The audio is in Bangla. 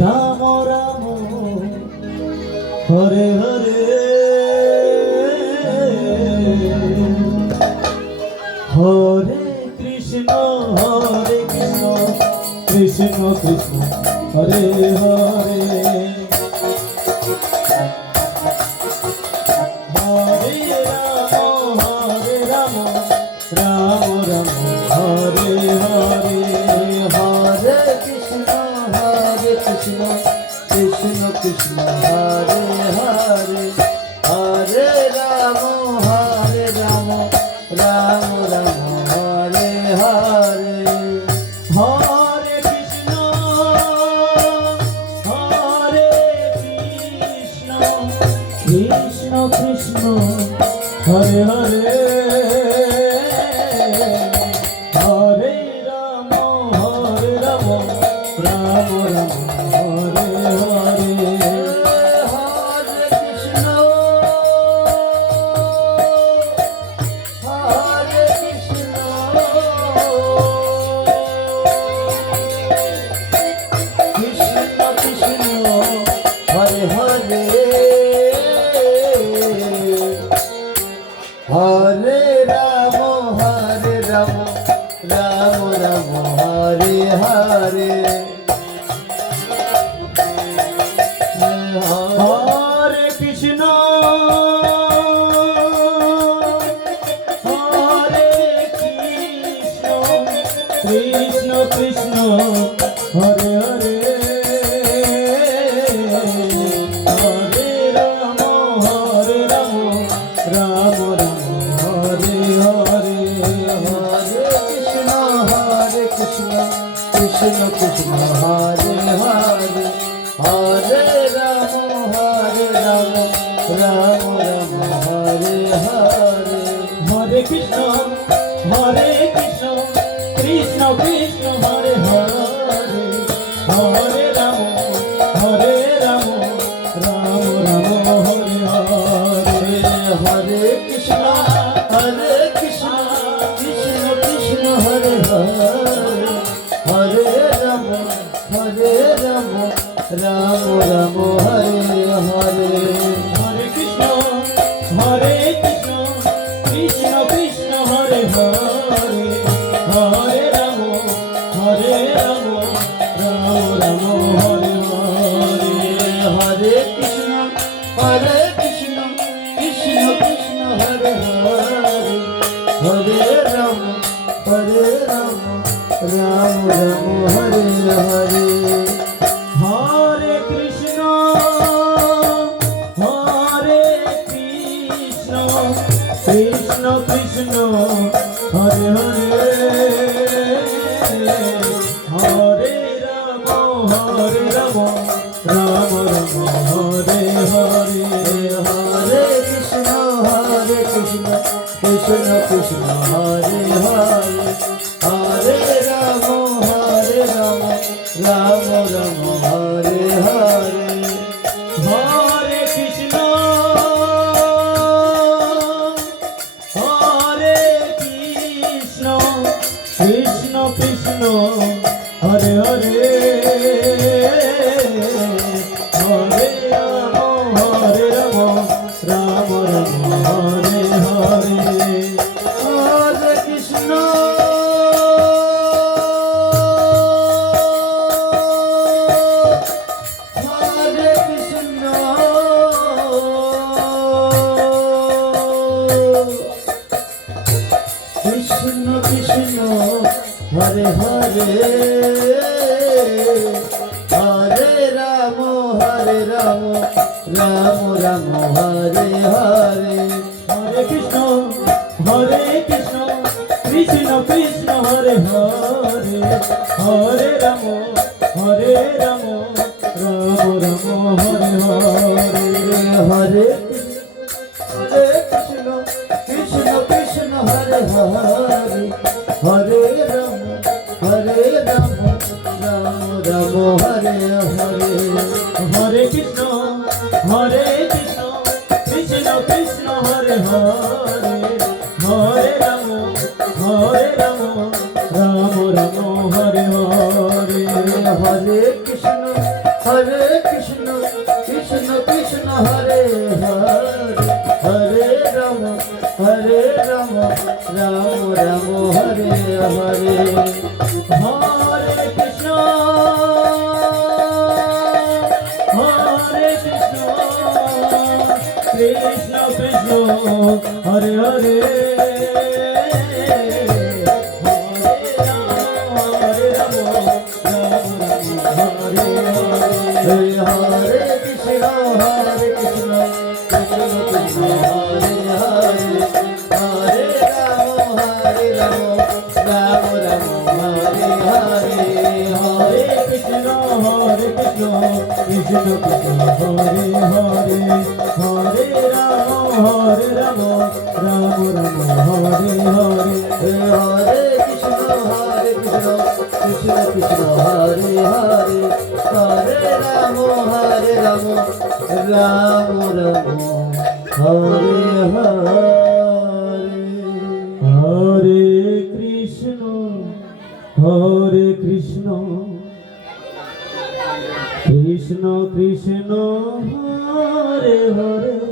রাম রাম হরে হরে হরে কৃষ্ণ কৃষ্ণ কৃষ্ণ হরে হরে হরে রাম রাম রাম হরে হরে হরে কৃষ্ণ কৃষ্ণ কৃষ্ণ হরে হরে হরে রাম রাম রাম হরে হরে হরে কৃষ্ণ কৃষ্ণ কৃষ্ণ হরে হরে হরে রাম রাম রাম হরে হরে হরে কৃষ্ণ কৃষ্ণ কৃষ্ণ হরে হরে হরে রাম রাম রাম হরে হরে হরে কৃষ্ণ কৃষ্ণ কৃষ্ণ হরে হরে হরে রাম রাম রাম হরে হরে হরে কৃষ্ণ কৃষ্ণ কৃষ্ণ হরে হরে হরে রাম রাম রাম হরে হরে হরে কৃষ্ণ কৃষ্ণ কৃষ্ণ হরে হরে হরে রাম রাম রাম হরে হরে হরে কৃষ্ণ কৃষ্ণ কৃষ্ণ হরে হরে হরে রাম রাম রাম হরে হরে হরে কৃষ্ণ কৃষ্ণ কৃষ্ণ হরে হরে হরে রাম রাম রাম হরে হরে হরে কৃষ্ণ কৃষ্ণ কৃষ্ণ হরে হরে হরে রাম রাম রাম হরে হরে হরে কৃষ্ণ কৃষ্ণ কৃষ্ণ হরে হরে হরে রাম রাম রাম হরে হরে হরে কৃষ্ণ কৃষ্ণ কৃষ্ণ হরে হরে হরে রাম রাম রাম হরে হরে হরে কৃষ্ণ কৃষ্ণ কৃষ্ণ হরে হরে হরে রাম রাম হরে হরে হরে কৃষ্ণ কৃষ্ণ কৃষ্ণ হরে হরে হরে রাম রাম রাম হরে হরে হরে কৃষ্ণ কৃষ্ণ কৃষ্ণ হরে হরে হরে রাম রাম রাম হরে হরে হরে কৃষ্ণ কৃষ্ণ কৃষ্ণ হরে হরে হরে রাম রাম রাম হরে হরে হরে কৃষ্ণ কৃষ্ণ কৃষ্ণ হরে হরে হরে রাম রাম রাম হরে হরে কৃষ্ণ কৃষ্ণ কৃষ্ণ হরে হরে হরে রাম রাম রাম হরে হরে হরে কৃষ্ণ কৃষ্ণ কৃষ্ণ হরে হরে হরে কৃষ্ণ কৃষ্ণ কৃষ্ণ হরে হরে হরে রাম রাম রাম হরে হরে হরে কৃষ্ণ কৃষ্ণ কৃষ্ণ হরে হরে হরে রাম রাম রাম হরে হরে হরে কৃষ্ণ কৃষ্ণ কৃষ্ণ হরে হরে হরে রাম রাম রাম হরে হরে হরে কৃষ্ণ কৃষ্ণ কৃষ্ণ হরে হরে